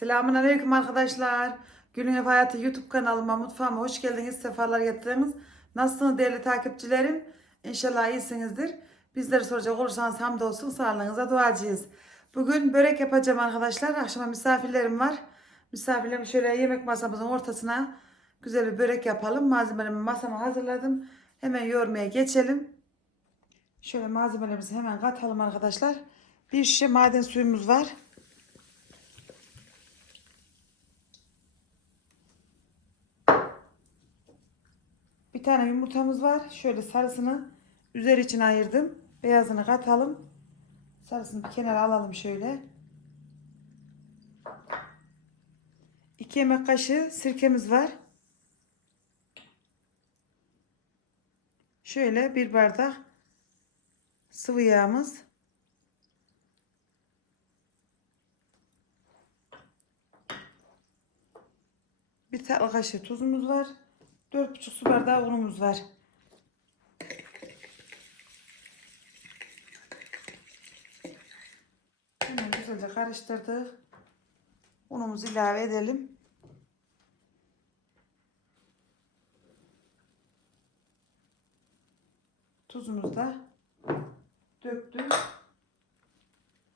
Selamun Aleyküm arkadaşlar. Günün Ev Hayatı YouTube kanalıma, mutfağıma hoş geldiniz, sefalar getirdiniz. Nasılsınız değerli takipçilerim? İnşallah iyisinizdir. Bizleri soracak olursanız hamdolsun sağlığınıza duacıyız. Bugün börek yapacağım arkadaşlar. Akşama misafirlerim var. Misafirlerim şöyle yemek masamızın ortasına güzel bir börek yapalım. Malzemelerimi masama hazırladım. Hemen yoğurmaya geçelim. Şöyle malzemelerimizi hemen katalım arkadaşlar. Bir şişe maden suyumuz var. Bir tane yumurtamız var. Şöyle sarısını üzeri için ayırdım. Beyazını katalım. Sarısını bir kenara alalım şöyle. 2 yemek kaşığı sirkemiz var. Şöyle bir bardak sıvı yağımız. Bir tatlı kaşığı tuzumuz var. 4,5 su bardağı unumuz var. Hemen güzelce karıştırdık. Unumuzu ilave edelim. Tuzumuzu da döktük.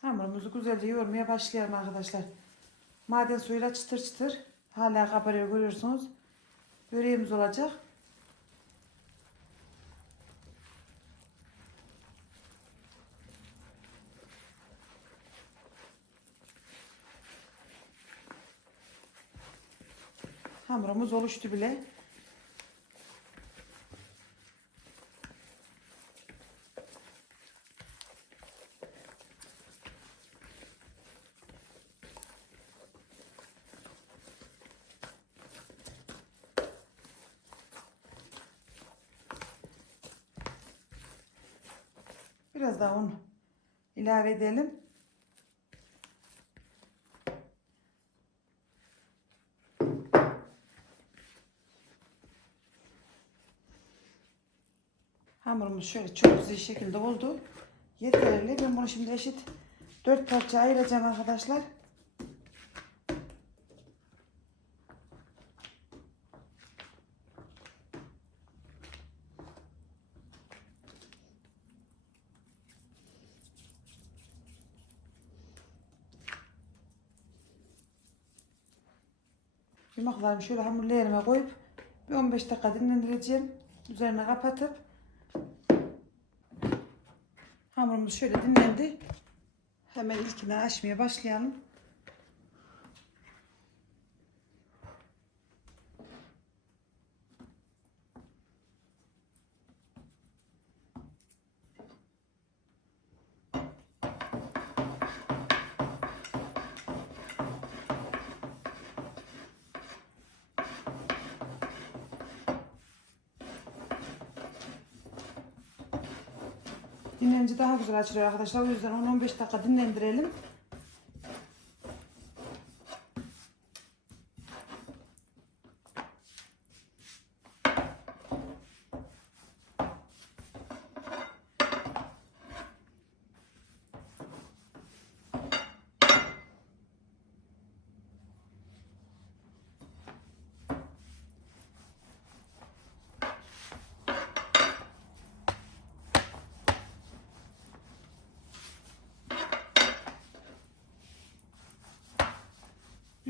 Hamurumuzu güzelce yoğurmaya başlayalım arkadaşlar. Maden suyuyla çıtır çıtır hala kabarıyor görüyorsunuz. Böreğimiz olacak. Hamurumuz oluştu bile. Biraz daha un ilave edelim. Hamurumuz şöyle çok güzel şekilde oldu. Yeterli. Ben bunu şimdi eşit dört parça ayıracağım arkadaşlar. Yumaklarımı şöyle hamurlarıma koyup bir 15 dakika dinlendireceğim. Üzerine kapatıp hamurumuz şöyle dinlendi. Hemen ilkini açmaya başlayalım. Dinlenince daha güzel açılıyor arkadaşlar. O yüzden 10-15 dakika dinlendirelim.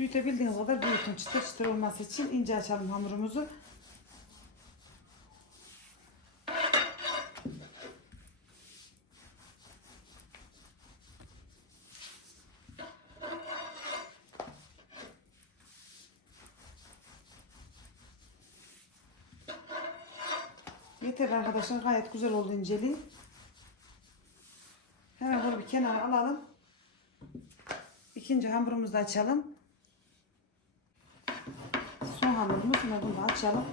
Büyütebildiğiniz kadar büyütün. Çıtır çıtır olması için ince açalım hamurumuzu. Yeter arkadaşlar gayet güzel oldu inceliği. Hemen bunu bir kenara alalım. İkinci hamurumuzu açalım. Son hamurumuz. Şimdi bunu da açalım.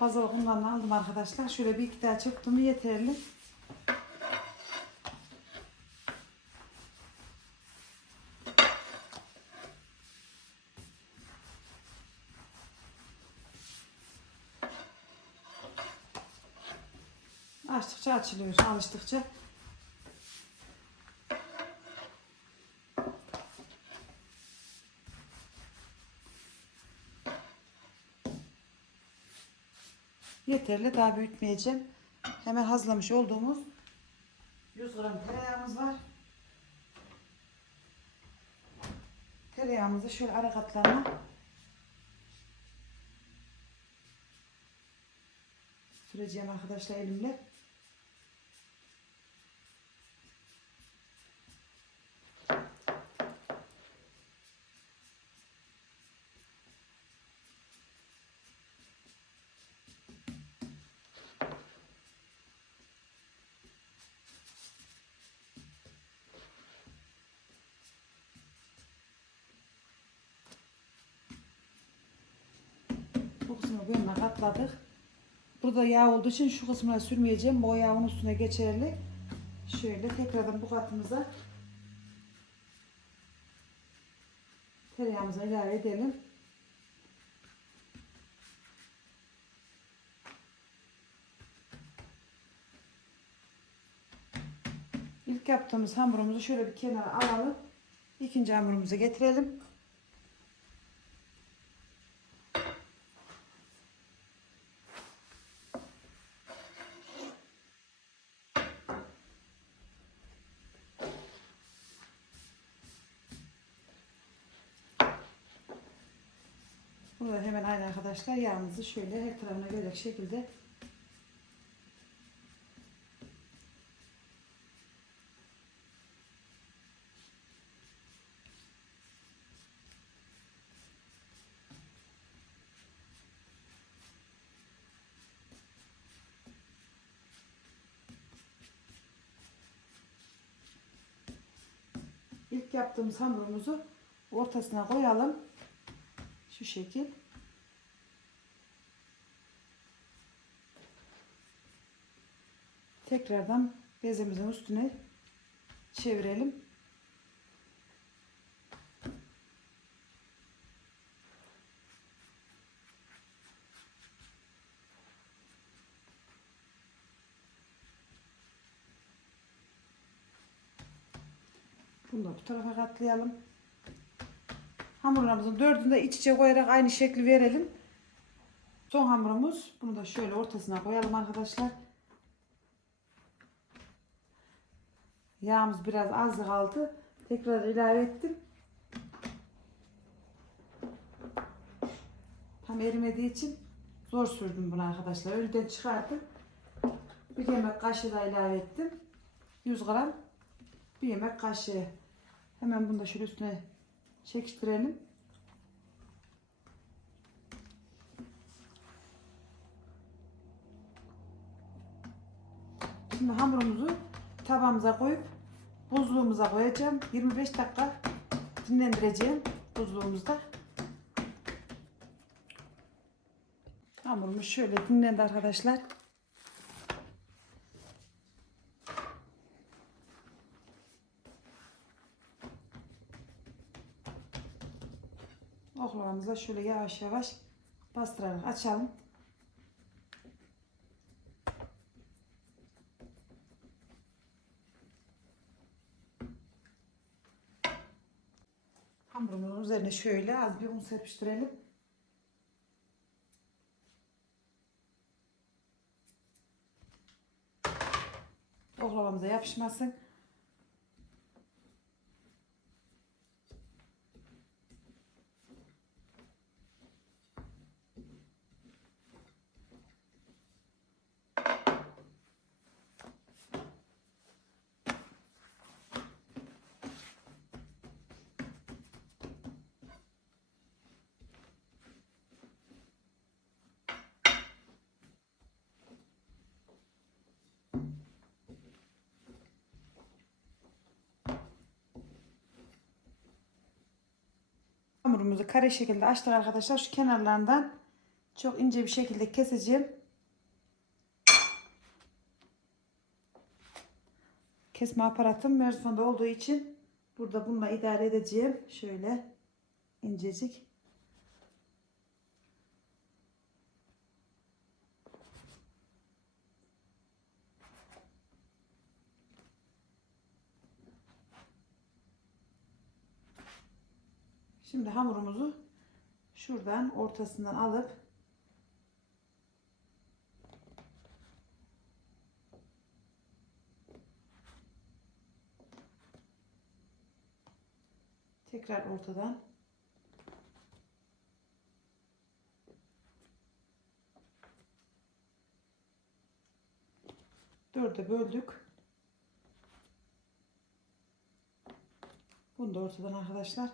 Fazla bundan aldım arkadaşlar. Şöyle bir iki daha çırptım yeterli. Açtıkça açılıyor, alıştıkça. Yeterli, daha büyütmeyeceğim. Hemen hazırlamış olduğumuz 100 gram tereyağımız var. Tereyağımızı şöyle ara katlarına süreceğim arkadaşlar elimle. Bu kısmı yana katladık. Burada yağ olduğu için şu kısmına sürmeyeceğim. Bu yağın üstüne geçerli. Şöyle tekrardan bu katımıza tereyağımızı ilave edelim. İlk yaptığımız hamurumuzu şöyle bir kenara alalım. İkinci hamurumuzu getirelim. Burada hemen aynı arkadaşlar yağımızı şöyle her tarafına gelecek şekilde İlk yaptığımız hamurumuzu ortasına koyalım. Şu şekil. Tekrardan bezemizin üstüne çevirelim. Bunu da bu tarafa katlayalım. Hamurlarımızın dördünü de iç içe koyarak aynı şekli verelim. Son hamurumuz. Bunu da şöyle ortasına koyalım arkadaşlar. Yağımız biraz az kaldı. Tekrar ilave ettim. Tam erimediği için zor sürdüm bunu arkadaşlar. Önceden çıkardım. Bir yemek kaşığı da ilave ettim. 100 gram bir yemek kaşığı. Hemen bunu da şöyle üstüne çekiştirelim. Şimdi hamurumuzu tabağımıza koyup buzluğumuza koyacağım. 25 dakika dinlendireceğim buzluğumuzda. Hamurumuz şöyle dinlendi arkadaşlar. Oklavamıza şöyle yavaş yavaş bastırarak açalım. Hamurumuzun üzerine şöyle az bir un serpiştirelim. Oklavamıza yapışmasın. Hamurumuzu kare şekilde açtık arkadaşlar. Şu kenarlarından Çok ince bir şekilde keseceğim. Kesme aparatım Mersun'da olduğu için burada bununla idare edeceğim. Şöyle incecik. Şimdi hamurumuzu şuradan ortasından alıp tekrar ortadan dörde böldük. Bunu da ortadan arkadaşlar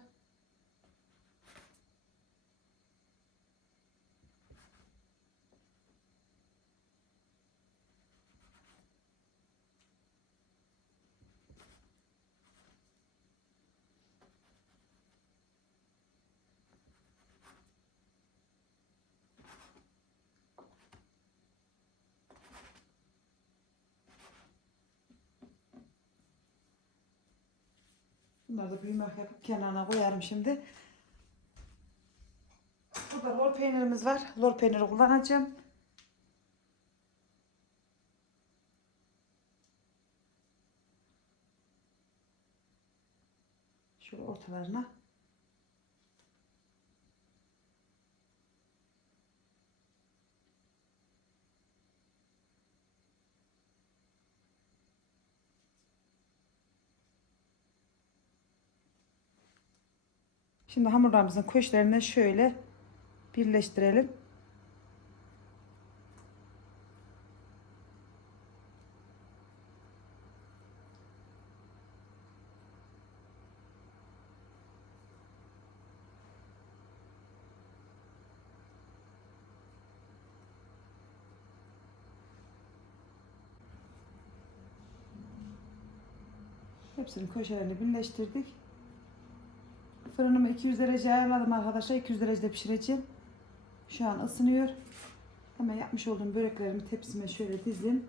Bunları da büyümek yapıp kenarına koyarım şimdi. Burada lor peynirimiz var. Lor peyniri kullanacağım. Şöyle ortalarına. Şimdi hamurlarımızın köşelerini şöyle birleştirelim. Hepsinin köşelerini birleştirdik. Fırınımı 200 derece ayarladım arkadaşlar. 200 derecede pişireceğim. Şu an ısınıyor. Hemen yapmış olduğum böreklerimi tepsime şöyle dizdim.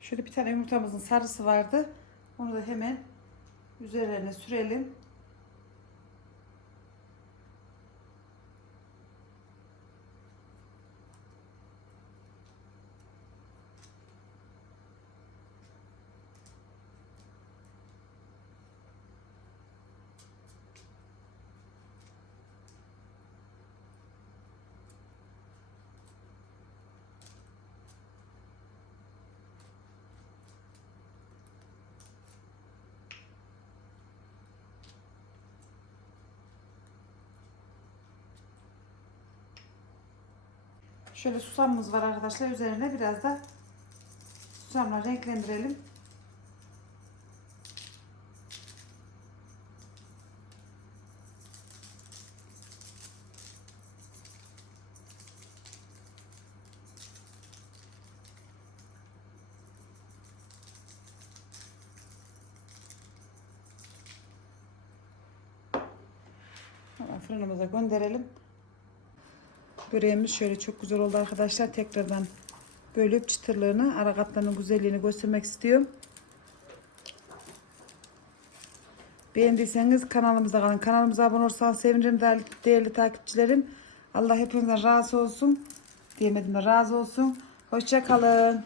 Şöyle bir tane yumurtamızın sarısı vardı. Onu da hemen üzerlerine sürelim. Şöyle susamımız var arkadaşlar. Üzerine biraz da susamla renklendirelim. Hemen fırınımıza gönderelim. Böreğimiz şöyle çok güzel oldu arkadaşlar. Tekrardan bölüp çıtırlığını, ara katlarının güzelliğini göstermek istiyorum. Beğendiyseniz kanalımıza kalın. Kanalımıza abone olursanız sevinirim değerli, değerli takipçilerim. Allah hepinizden razı olsun. Diyemedim de razı olsun. Hoşça kalın.